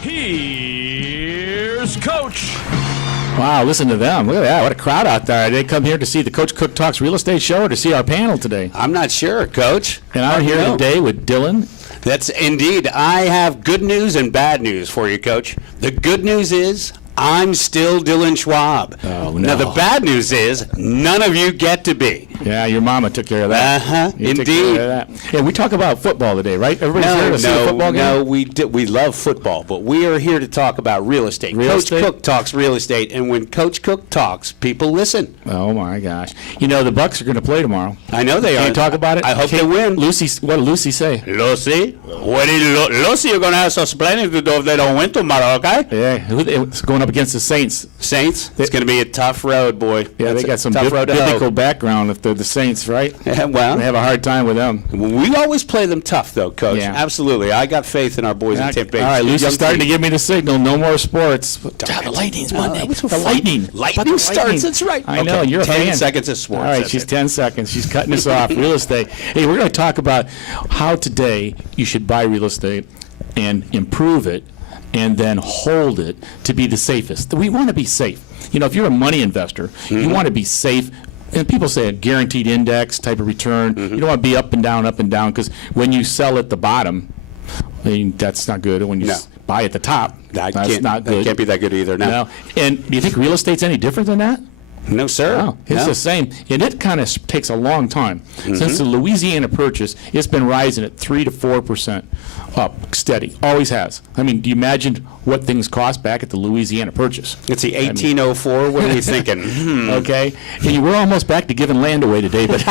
Here's Coach. Wow, listen to them. Look at that. What a crowd out there. They come here to see the Coach Cook Talks Real Estate Show or to see our panel today. I'm not sure, Coach. And I'm here today with Dylan. That's indeed. I have good news and bad news for you, Coach. The good news is I'm still Dylan Schwab. Oh, no. Now, the bad news is none of you get to be. Yeah, your mama took care of that. You took Indeed. care of that. Yeah, we talk about football today, right? Everybody's here to see a football game? No, we love football, but we are here to talk about real estate. Coach Cook talks real estate, and when Coach Cook talks, people listen. Oh, my gosh. You know, the Bucks are going to play tomorrow. I know they are. Can you talk about it? I hope they win. What did Lucy say? Lucy? Lucy, you're going to have some explaining to do if they don't win tomorrow, okay? Yeah, it's going up against the Saints. Saints? It's going to be a tough road, boy. Yeah, they got some biblical background if they're the Saints, right? Yeah, well, they have a hard time with them. We always play them tough, though, Coach. Yeah. Absolutely. I got faith in our boys in Tampa Bay. All right, Lucy's starting to give me the signal. No more sports. The Lightning's Monday. The Lightning. Lightning starts. That's right. I know. You're a 10 fan. seconds of sports. All right, she's 10 seconds. She's cutting us off. Real estate. Hey, we're going to talk about how today you should buy real estate and improve it and then hold it to be the safest. We want to be safe. You know, if you're a money investor, you want to be safe. And people say a guaranteed index type of return. You don't want to be up and down, because when you sell at the bottom, I mean, that's not good. When you buy at the top, that's not good. That can't be that good either. No. And do you think real estate's any different than that? No, sir. No, it's the same. And it kind of takes a long time. Since the Louisiana Purchase, it's been rising at 3 to 4% up, steady. Always has. I mean, do you imagine what things cost back at the Louisiana Purchase? It's the 1804. What are we thinking? Okay. And we're almost back to giving land away today, but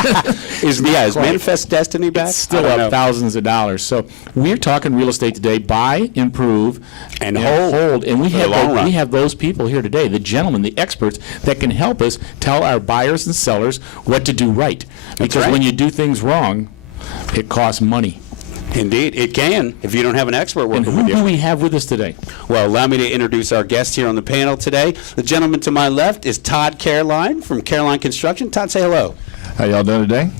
is Manifest Destiny back? It's still up thousands of dollars. So we're talking real estate today. Buy, improve, and hold. And we have those people here today, the gentlemen, the experts that can help us tell our buyers and sellers what to do right. Because when you do things wrong, it costs money. Indeed, it can, if you don't have an expert working with you. And who do we have with us today? Well, allow me to introduce our guest here on the panel today. The gentleman to my left is Todd Caroline from Caroline Construction. Todd, say hello. How y'all doing today?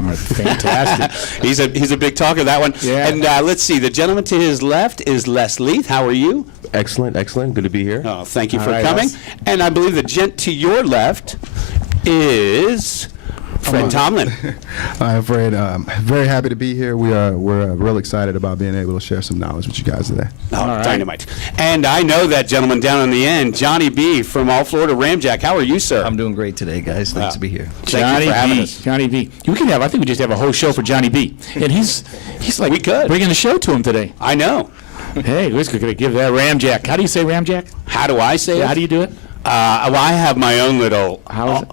All right, fantastic. He's a big talker, that one. Yeah. And let's see, the gentleman to his left is Les Leith. How are you? Excellent. Good to be here. Oh, thank you for coming. And I believe the gent to your left is Fred Tomlin. Hi, Fred. Very happy to be here. We're real excited about being able to share some knowledge with you guys today. Oh, dynamite. And I know that gentleman down on the end, Johnny B. from All Florida Ramjack. How are you, sir? I'm doing great today, guys. Thanks to be here. Thank you for having us. Johnny B. I think we just have a whole show for Johnny B. And he's like we could bringing the show to him today. I know. Hey, we're going to give that Ramjack. How do you say Ramjack? How do I say it? How do you do it? Well, I have my own little All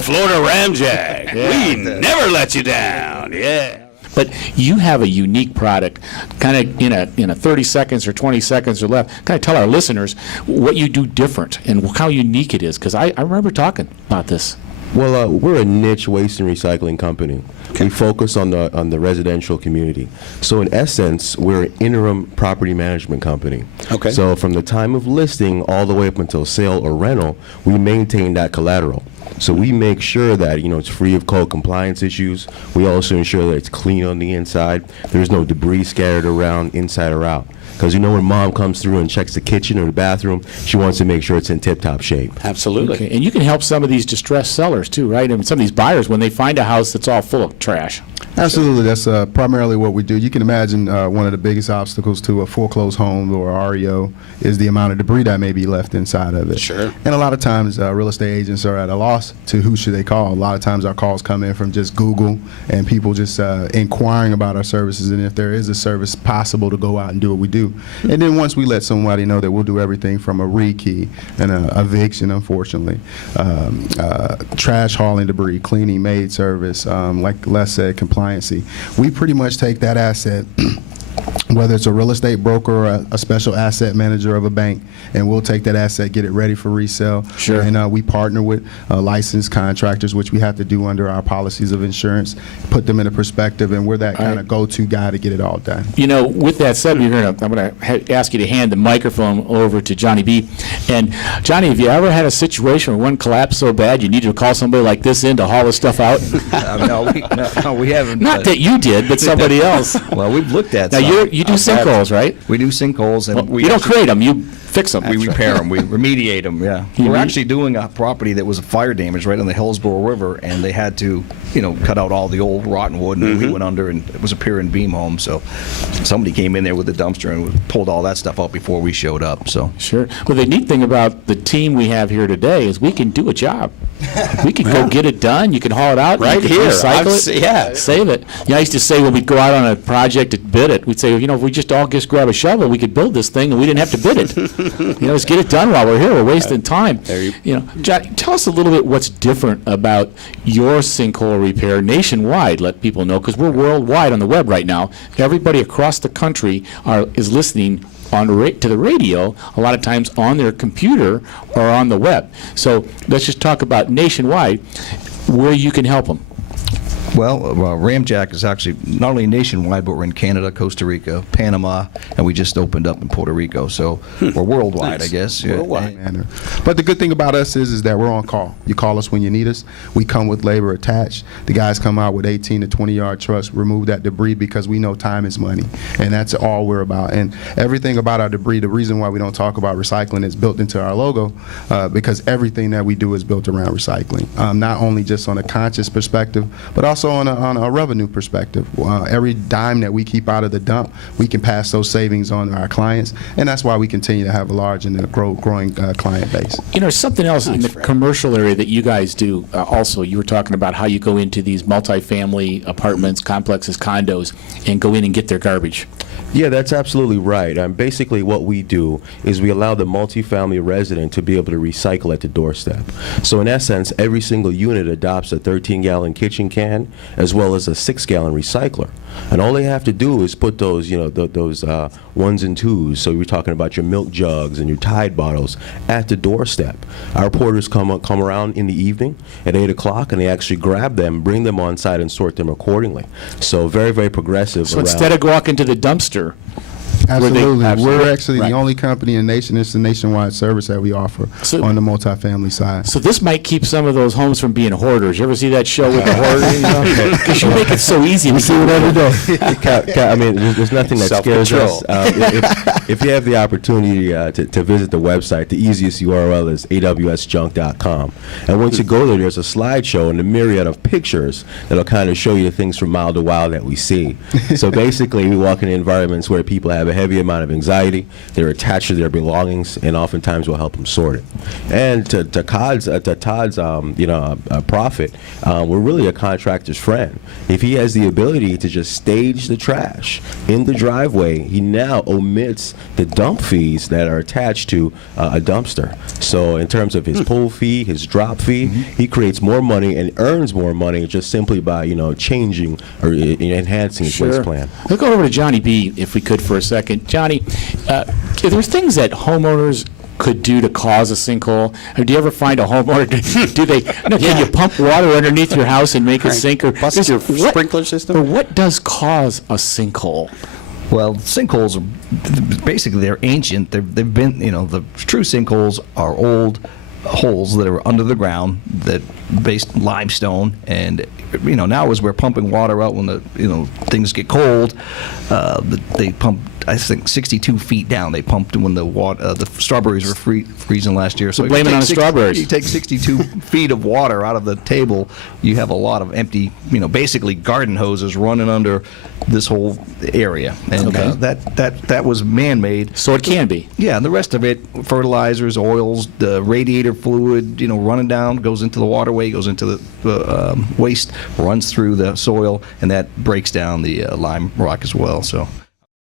Florida Ramjack. We never let you down. Yeah. But you have a unique product, kind of in a 30 seconds or 20 seconds or less. Kind of tell our listeners what you do different and how unique it is, because I remember talking about this. Well, we're a niche waste and recycling company. We focus on the residential community. So in essence, we're an interim property management company. Okay. So from the time of listing all the way up until sale or rental, we maintain that collateral. So we make sure that it's free of code compliance issues. We also ensure that it's clean on the inside. There's no debris scattered around inside or out. Because when mom comes through and checks the kitchen or the bathroom, she wants to make sure it's in tip-top shape. Absolutely. Okay. And you can help some of these distressed sellers too, right? I mean, some of these buyers, when they find a house that's all full of trash. Absolutely. That's primarily what we do. You can imagine one of the biggest obstacles to a foreclosed home or REO is the amount of debris that may be left inside of it. Sure. And a lot of times real estate agents are at a loss to who should they call. A lot of times our calls come in from just Google and people just inquiring about our services and if there is a service possible to go out and do what we do. And then once we let somebody know that we'll do everything from a rekey and an eviction, unfortunately, trash hauling debris, cleaning, maid service, like Les said, compliancy. We pretty much take that asset, whether it's a real estate broker or a special asset manager of a bank, and we'll take that asset, get it ready for resale. Sure. And we partner with licensed contractors, which we have to do under our policies of insurance, put them in a perspective, and we're that kind of go-to guy to get it all done. With that said, I'm going to ask you to hand the microphone over to Johnny B. And Johnny, have you ever had a situation where one collapsed so bad you needed to call somebody like this in to haul the stuff out? No, we haven't. Not that you did, but somebody else. Well, we've looked at now, some. you do sinkholes, right? We do sinkholes, and You don't create them, you fix them. we repair them. We remediate them. Yeah, You we're re- actually doing a property that was a fire damage right on the Hillsborough River, and they had to, cut out all the old rotten wood, and we went under, and it was a pier and beam home. So somebody came in there with a dumpster and pulled all that stuff out before we showed up. So Sure. Well, the neat thing about the team we have here today is we can do a job. We can go get it done. You can haul it out. Right you can here. recycle it. Yeah. Save it. I used to say when we'd go out on a project to bid it, we'd say, if we just all just grab a shovel, we could build this thing, and we didn't have to bid it. Let's get it done while we're here. We're wasting time. Johnny, tell us a little bit what's different about your sinkhole repair nationwide. Let people know, because we're worldwide on the web right now. Everybody across the country is listening to the radio, a lot of times on their computer or on the web. So let's just talk about nationwide where you can help them. Well, Ramjack is actually not only nationwide, but we're in Canada, Costa Rica, Panama, and we just opened up in Puerto Rico. So we're worldwide, Nice. I guess. Yeah. Worldwide. manner. But the good thing about us is that we're on call. You call us when you need us. We come with labor attached. The guys come out with 18 to 20-yard trucks, remove that debris, because we know time is money, and that's all we're about. And everything about our debris, the reason why we don't talk about recycling is built into our logo, because everything that we do is built around recycling, not only just on a conscious perspective, but also on a revenue perspective. Every dime that we keep out of the dump, we can pass those savings on to our clients, and that's why we continue to have a large and growing client base. There's something else in the commercial area that you guys do also. You were talking about how you go into these multifamily apartments, complexes, condos, and go in and get their garbage. Yeah, that's absolutely right. Basically, what we do is we allow the multifamily resident to be able to recycle at the doorstep. So in essence, every single unit adopts a 13-gallon kitchen can as well as a 6-gallon recycler. And all they have to do is put those, those ones and twos, so we're talking about your milk jugs and your Tide bottles, at the doorstep. Our porters come around in the evening at 8 o'clock, and they actually grab them, bring them on site, and sort them accordingly. So very, very progressive. So instead of walking to the dumpster, Absolutely. We're actually Right. the only company in the nation. It's a nationwide service that we offer So- on the multifamily side. so this might keep some of those homes from being hoarders. You ever see that show with the hoarders? Because you make it so easy. We see it every day. There's nothing that scares us. If you have the opportunity to visit the website, the easiest URL is awsjunk.com. And once you go there, there's a slideshow and a myriad of pictures that'll kind of show you the things from mile to mile that we see. So basically, we walk in environments where people have a heavy amount of anxiety. They're attached to their belongings, and oftentimes we'll help them sort it. And to Todd's profit, we're really a contractor's friend. If he has the ability to just stage the trash in the driveway, he now omits the dump fees that are attached to a dumpster. So in terms of his pull fee, his drop fee, he creates more money and earns more money just simply by changing or enhancing his waste plan. Let's go over to Johnny B, if we could, for a second. Johnny, are there things that homeowners could do to cause a sinkhole? Or do you ever find a homeowner, can you pump water underneath your house and make it sink? Or Bust your sprinkler system? Or what does cause a sinkhole? Well, sinkholes are basically, they're ancient. They've been, the true sinkholes are old holes that are under the ground that based limestone, and now as we're pumping water out when the things get cold, they pump, I think, 62 feet down. They pumped when the strawberries were freezing last year. So blame it on the strawberries. You take 62 feet of water out of the table, you have a lot of empty, basically garden hoses running under this whole area, and that was man-made. So it can be. Yeah, and the rest of it, fertilizers, oils, the radiator fluid, running down, goes into the waterway, goes into the waste, runs through the soil, and that breaks down the lime rock as well. So